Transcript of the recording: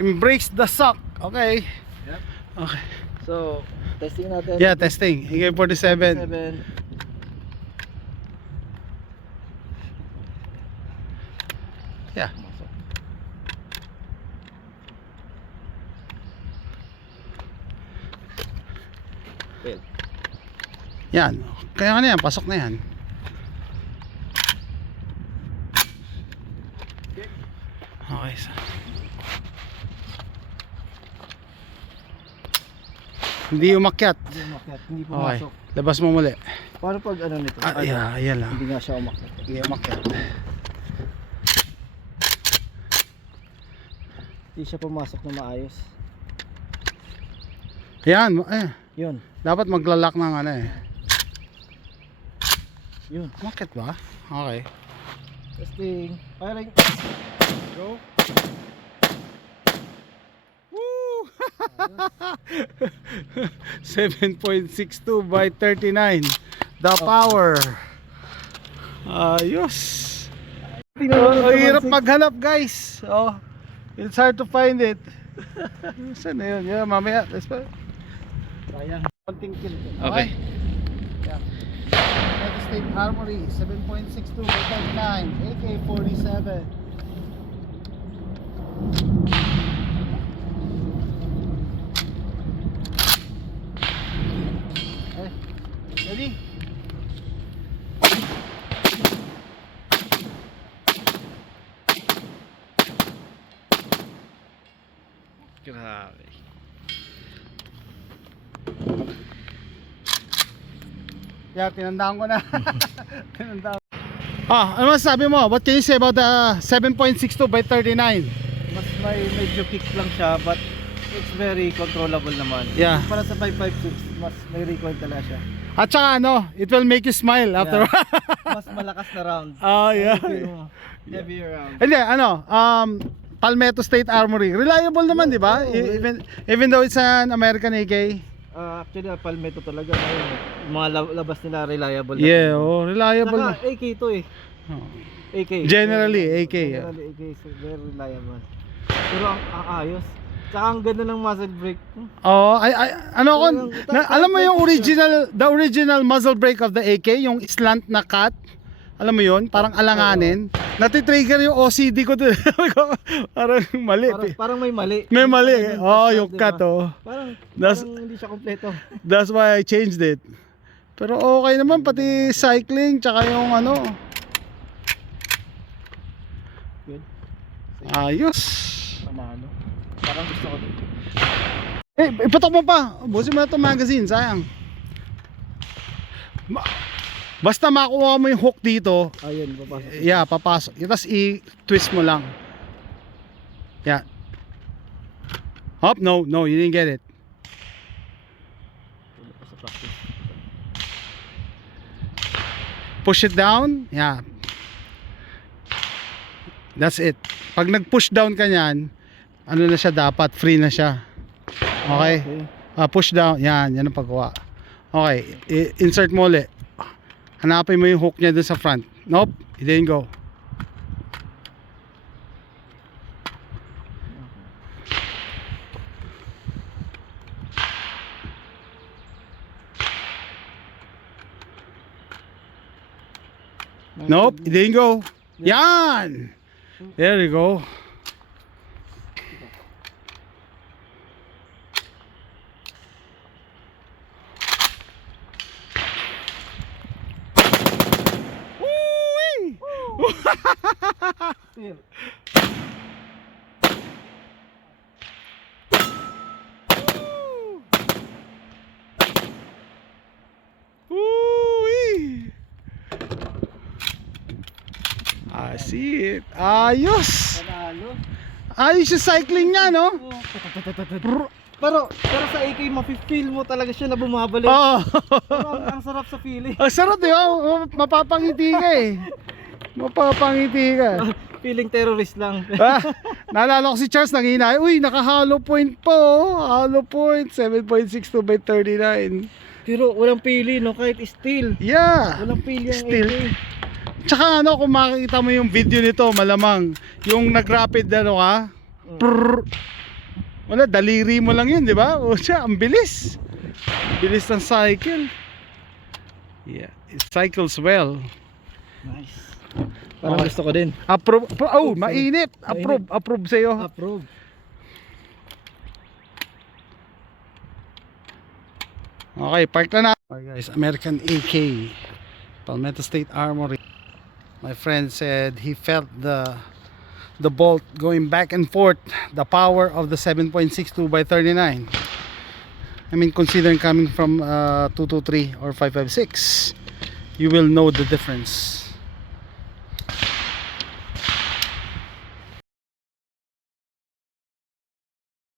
embrace the suck. Okay. Yep. Okay. So, testing natin. Yeah, testing. AK-47. 7. Yeah. Fail. Yan. Kaya ka na yan. Pasok na yan. Okay. So. Hindi umakyat. Hindi umakyat, hindi Okay. pumasok. Labas mo muli. Paano pag ano nito? Ano? Yeah, ayan lang. Hindi nga siya umakyat. Hindi umakyat. Hindi siya pumasok na maayos. Ayan. Yun. Dapat maglalak ng ano eh. Yun. Umakyat ba? Okay. Testing. Firing. Go. 7.62 by 39. The power. Ayos. Ang hirap maghanap, guys. Oh, it's hard to find it. Saan na yun? Yeah, mamaya. Let's go. Sayang. Konting kill. Okay. Yeah. United States Armory 7.62 by 39. AK-47. Ready? Grabe. Yeah, tinandaan ko na. Tinandaan. Ano masasabi mo? What can you say about the 7.62 by 39? Mas medyo kick lang siya, but it's very controllable naman. Yeah. Para sa 5.56, mas may recoil talaga siya. At saka ano, it will make you smile after. Mas malakas na round. Oh, yeah. Heavier round. Hindi, Palmetto State Armory. Reliable naman, di ba? Even though it's an American AK. Actually, Palmetto talaga. Yung mga labas nila reliable. Yeah, reliable na. Saka AK to eh. Oh. AK. Generally, AK. Generally, AK is very reliable. Pero ang ayos. Saka ang ganda ng muzzle brake. Oh, alam mo yung the original muzzle brake of the AK, yung slant na cut. Alam mo yun? Parang alanganin. Natitrigger yung OCD ko doon. Parang mali. Parang may mali. May mali. Yung cut, oh. Parang hindi siya kompleto. That's why I changed it. Pero okay naman, pati cycling, tsaka yung ano. Good. Ayos. Tamano. Parang gusto ko dito. Ipatok mo pa. Busin mo na itong magazine, sayang. Basta makuha mo yung hook dito. Ayun, papasok. Yeah, papasok. Tapos i-twist mo lang. Yeah. Hop, no, you didn't get it. Sa practice. Push it down. Yeah. That's it. Pag nag-push down ka niyan, ano na siya dapat? Free na siya. Okay? Push down. Yan ang paggawa. Okay. Insert mo ulit. Hanapin mo yung hook niya dun sa front. Nope. It didn't go. Nope. It didn't go. Yan! There you go. Here. I see it. Ayos. Panalo. Ayos yung cycling niya, no? Pero sa AK, mafe-feel mo talaga siya na bumabalik. Oh. Pero ang sarap sa feeling. Ang sarap, di ba? Mapapangiti ka eh. Mapapangiti ka. Feeling terrorist lang. Naalala ko si Charles nanginay. Uy, naka-hollow point po. Hollow point. 7.62 by 39. Pero walang pili, no? Kahit steel. Yeah. Walang pili ang Steel. AK. Tsaka ano, kung makikita mo yung video nito, malamang yung nag-rapid ano ka, prrr, Wala, daliri mo lang yun, di ba? O siya, ang bilis. Bilis ng cycle. Yeah, it cycles well. Nice. Parang gusto ko din. Approve. Oh, Oh, mainit. Approve. Approve sa'yo. Approve. Okay, park na na. Okay guys, American AK. Palmetto State Armory. My friend said he felt the bolt going back and forth. The power of the 7.62 by 39. I mean, considering coming from 223 or 556, you will know the difference.